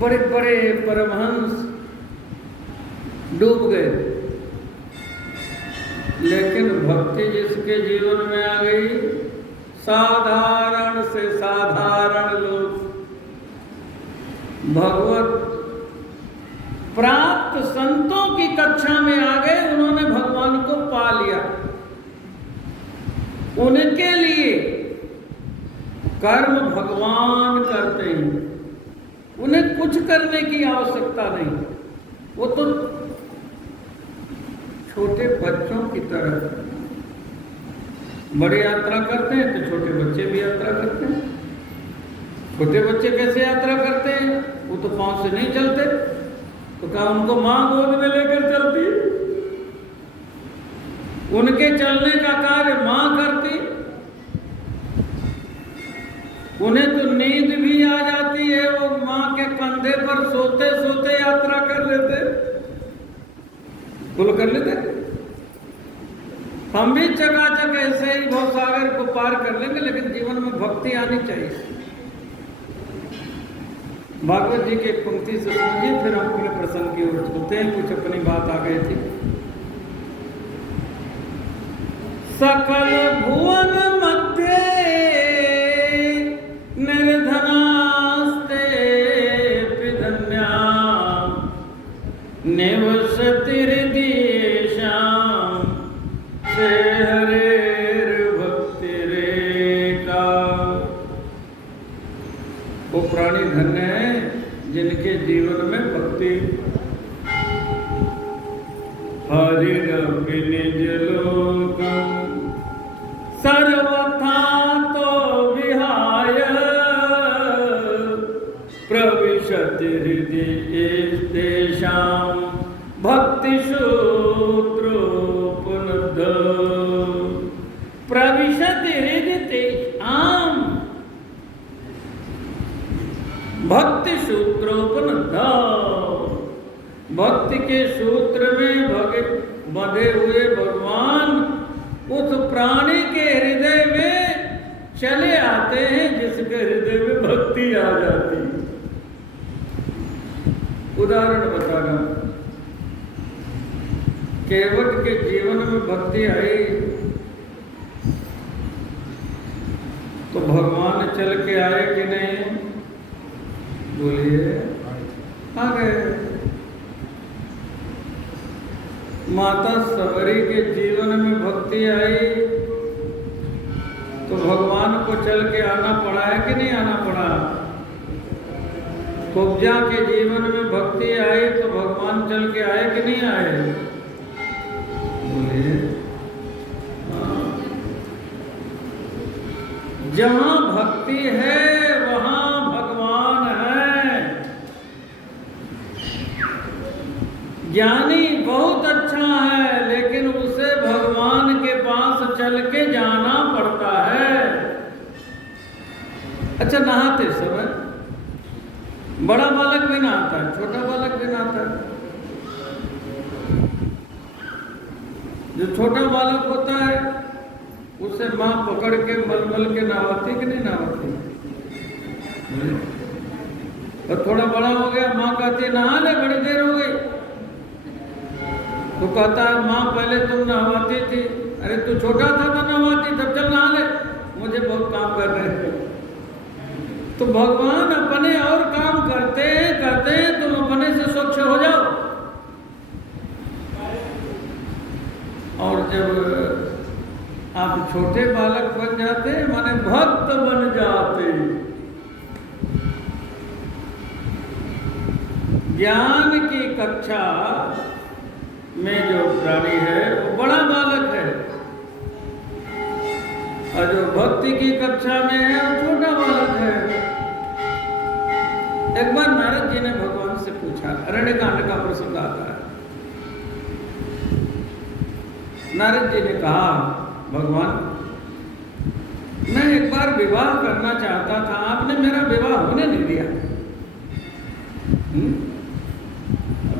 बड़े बड़े परमहंस डूब गए, लेकिन भक्ति जिसके जीवन में आ गई, साधारण से साधारण लोग भगवत प्राप्त संतों की कक्षा में आ गए, उन्होंने भगवान को पा लिया। उनके लिए कर्म भगवान करते हैं, उन्हें कुछ करने की आवश्यकता नहीं। वो तो छोटे बच्चों की तरह, बड़े यात्रा करते हैं तो छोटे बच्चे भी यात्रा करते हैं। छोटे बच्चे कैसे यात्रा करते हैं? वो तो पांव से नहीं चलते, तो क्या उनको मां गोद में लेकर चलती है? उनके चलने का कार्य मां करती। उन्हें तो नींद भी आ जाती है, वो मां के कंधे पर सोते सोते यात्रा कर लेते, बोलो कर लेते। हम भी चकाचक ऐसे ही भवसागर को पार कर लेंगे, लेकिन जीवन में भक्ति आनी चाहिए। भागवत जी के एक पंक्ति से समझिए, फिर हम पूरे प्रसंग की ओर चलते हैं। कुछ अपनी बात आ गई थी। सकल भुवन मध्य निर्धनास्ते पिधन्या निवसति हृदयेषां से हरेर भक्तिरेका। वो प्राणी धन्य है जिनके जीवन में भक्ति। हरिरपि निज लोकं सर्वथा तो विहाय प्रविशति हृदयेषां भक्तिसूत्रोपनिषद। प्रविशति हृदयेषां भक्ति सूत्रोपनिषद। भक्ति के सूत्र में बंधे हुए भगवान उस प्राणी के हृदय में चले आते हैं जिसके हृदय में भक्ति आ जाती। उदाहरण बताना, केवट के जीवन में भक्ति आई तो भगवान चल के आए कि नहीं? बोलिए, आ गए। माता सबरी के जीवन में भक्ति आई तो भगवान को चल के आना पड़ा है कि नहीं आना पड़ा? कुब्जा के जीवन में भक्ति आई तो भगवान चल के आए कि नहीं आए? बोलिए। जहां भक्ति है वहां भगवान है। ज्ञानी बहुत अच्छा है, लेकिन उसे भगवान के पास चल के जाना पड़ता है। अच्छा, नहाते समय बड़ा बालक भी नहाता है, छोटा बालक भी नहाता है। जो छोटा बालक होता है उसे माँ पकड़ के मलमल के नहवाती कि नहीं नहवाती? और थोड़ा बड़ा हो गया, माँ कहती है नहा ले, बड़ी देर हो गई। तो कहता है माँ पहले तुम नहवाती थी। अरे तू छोटा था तो नहवाती, तब चल नहा ले, मुझे बहुत काम कर रहे हैं। तो भगवान अपने और काम करते हैं, तुम अपने से स्वच्छ हो जाओ। और जब आप छोटे बालक बन जाते, माने भक्त बन जाते, ज्ञान की कक्षा में जो प्राणी है वो बड़ा बालक है, और जो भक्ति की कक्षा में है वो छोटा बालक है। एक बार नारद जी ने भगवान से पूछा, अरण्यकांड का प्रसंग आता है। नारद जी ने कहा, भगवान मैं एक बार विवाह करना चाहता था, आपने मेरा विवाह होने नहीं दिया।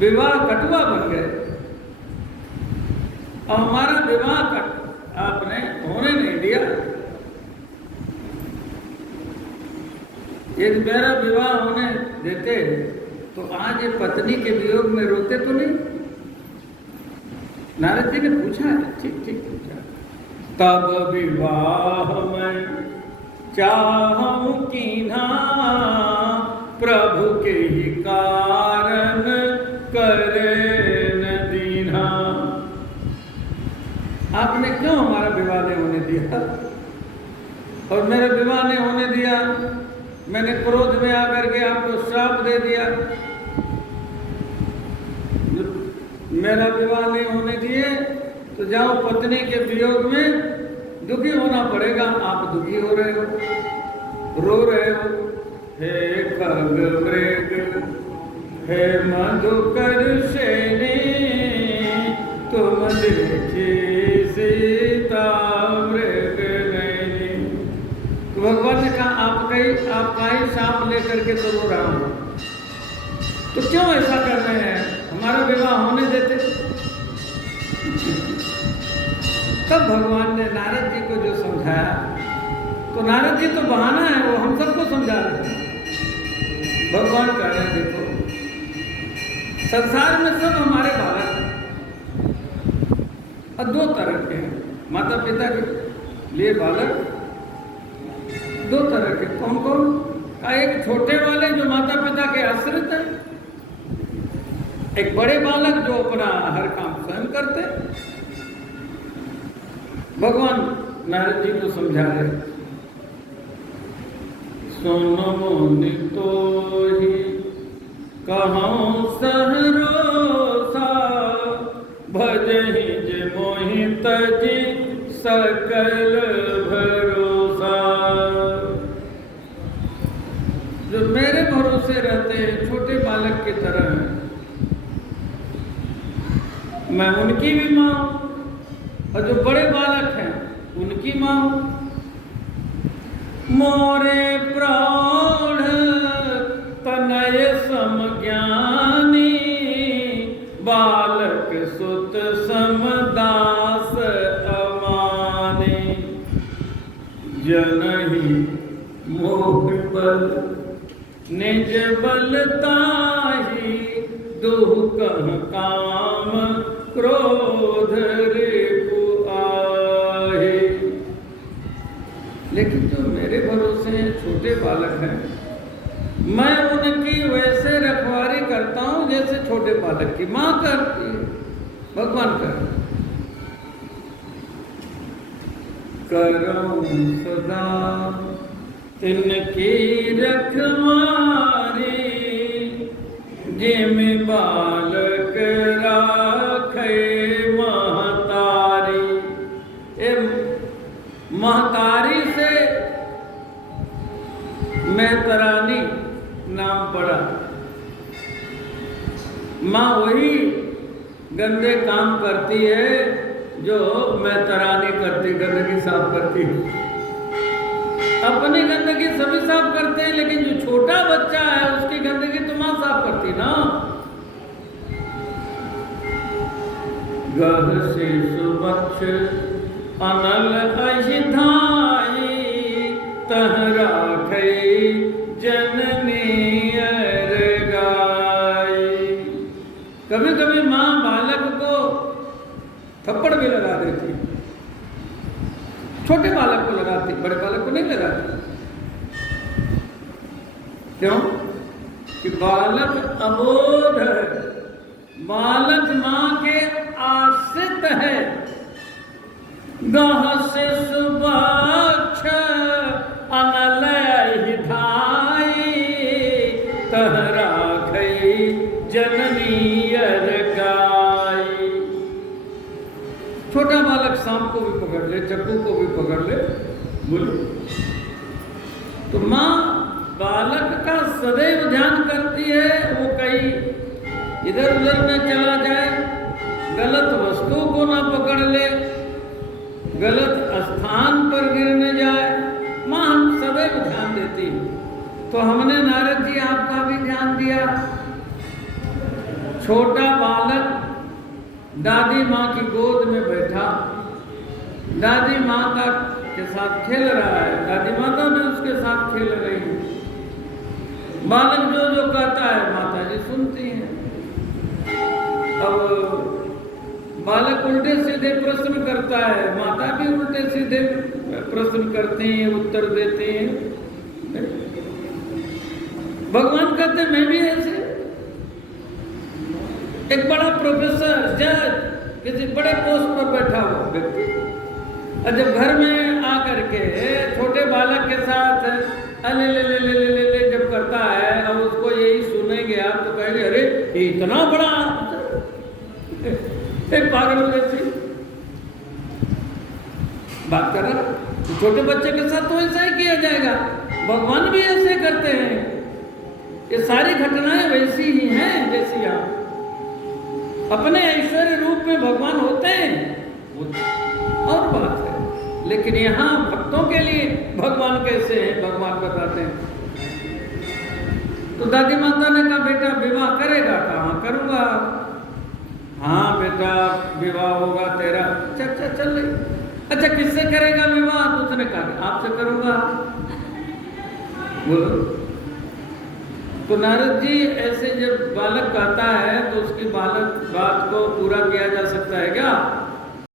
विवाह कटुआ बन गए और हमारा विवाह आपने होने नहीं दिया। यदि मेरा विवाह होने देते तो आज ये पत्नी के वियोग में रोते तो नहीं? नारद जी ने पूछा है, ठीक ठीक पूछा। तब विवाह में चाहूं कीन्हा, प्रभु के ही कारण करे न दीन्हा। आपने क्यों हमारा विवाह नहीं होने दिया? और मेरा विवाह नहीं होने दिया, मैंने क्रोध में आकर के आपको श्राप दे दिया। मेरा विवाह नहीं होने दिए तो जाओ पत्नी के वियोग में दुखी होना पड़ेगा। आप दुखी हो रहे हो, रो रहे हो। हे खग मृग, हे मधुकर सेनी, तुम देखी सीता मृग नैनी। तो भगवान ने कहा आपका ही शाप लेकर के तो रो रहा हूं, तो क्यों ऐसा कर रहे हैं? हमारा विवाह होने देते। तब भगवान ने नारद जी को जो समझाया, तो नारद जी तो बहाना है, वो हम सबको समझा रहे हैं। भगवान कह रहे हैं देखो, संसार में सब हमारे बालक हैं, और दो तरह के हैं। माता पिता के लिए बालक दो तरह के। कौन कौन? एक छोटे वाले जो माता पिता के आश्रित हैं, एक बड़े बालक जो अपना हर काम स्वयं करते। भगवान नारद जी को समझा रहे, सुनो मुनि तो ही कहूं सहरोसा, भजहि जे मोहि तजी सकल भरोसा। जो मेरे भरोसे रहते हैं, छोटे बालक की तरह हैं, मैं उनकी भी मां हूं, और जो बड़े बालक हैं उनकी मां हूं। मोरे प्रौढ़ तनय समज्ञानी, बालक सुत समदास अमानी। जनहि मोह बल निज बलताही, दुह कह काम क्रोध रिपु आहे। लेकिन जो मेरे भरोसे हैं, छोटे बालक हैं, मैं उनकी वैसे रखवारी करता हूं जैसे छोटे बालक की मां करती है। भगवान करूं सदा इनकी रखवारी, जिम बालक राखे महतारी। महतारी से मैतरानी नाम पड़ा। माँ वही गंदे काम करती है जो मैतरानी करती, गंदगी साफ करती है। अपनी गंदगी सभी साफ करते हैं, लेकिन जो छोटा बच्चा है उसकी गंदगी तो माँ साफ करती ना। गह शिशु बक्ष अनल अहिधाई, तह राखै जननी अरगाई। कभी कभी माँ बालक को थप्पड़ भी लगा देती, छोटे बालक को लगाती, बड़े बालक को नहीं लगाती। क्यों? कि बालक अबोध है, बालक माँ के आश्रित है। गह शिशु बक्ष अनल हिधाई, तह राखै जननी अरगाई। छोटा बालक सांप को भी पकड़ ले, चक्कू को भी पकड़ ले, बोलो। तो माँ बालक का सदैव ध्यान करती है, वो कहीं इधर उधर न चला जाए, गलत वस्तु को ना पकड़ ले, गलत स्थान पर गिर न जाए। माँ हम सदैव ध्यान देती है। तो हमने नारद जी आपका भी ध्यान दिया। छोटा बालक दादी माँ की गोद में बैठा, दादी माता के साथ खेल रहा है, दादी माता भी उसके साथ खेल रही है। बालक जो जो कहता है माता जी सुनती हैं। अब बालक उल्टे सीधे प्रश्न करता है, माता भी उल्टे सीधे प्रश्न करते हैं, उत्तर देते हैं। भगवान कहते मैं भी ऐसे। एक बड़ा प्रोफेसर, जज, किसी बड़े पोस्ट पर बैठा हुआ व्यक्ति, और जब घर में आकर के छोटे बालक के साथ अले ले ले ले ले ले ले जब करता है, अब उसको यही सुनेंगे आप तो कहेंगे अरे ये इतना बड़ा एक पागल जैसी बात कर रहा। तो छोटे बच्चे के साथ तो ऐसा ही किया जाएगा, भगवान भी ऐसे करते हैं। ये सारी घटनाएं वैसी ही हैं जैसी आप अपने ऐश्वर्य रूप में भगवान होते हैं और बात है, लेकिन यहाँ भक्तों के लिए भगवान कैसे हैं भगवान बताते हैं। तो दादी माता ने कहा बेटा विवाह करेगा? कहाँ करूँगा। हाँ बेटा विवाह होगा तेरा। अच्छा चल रही। अच्छा किससे करेगा विवाह? तो उसने कहा आपसे करूँगा। बोलो। तो नारद जी ऐसे जब बालक कहता है तो उसकी बालक बात को पूरा किया जा सकता है क्या?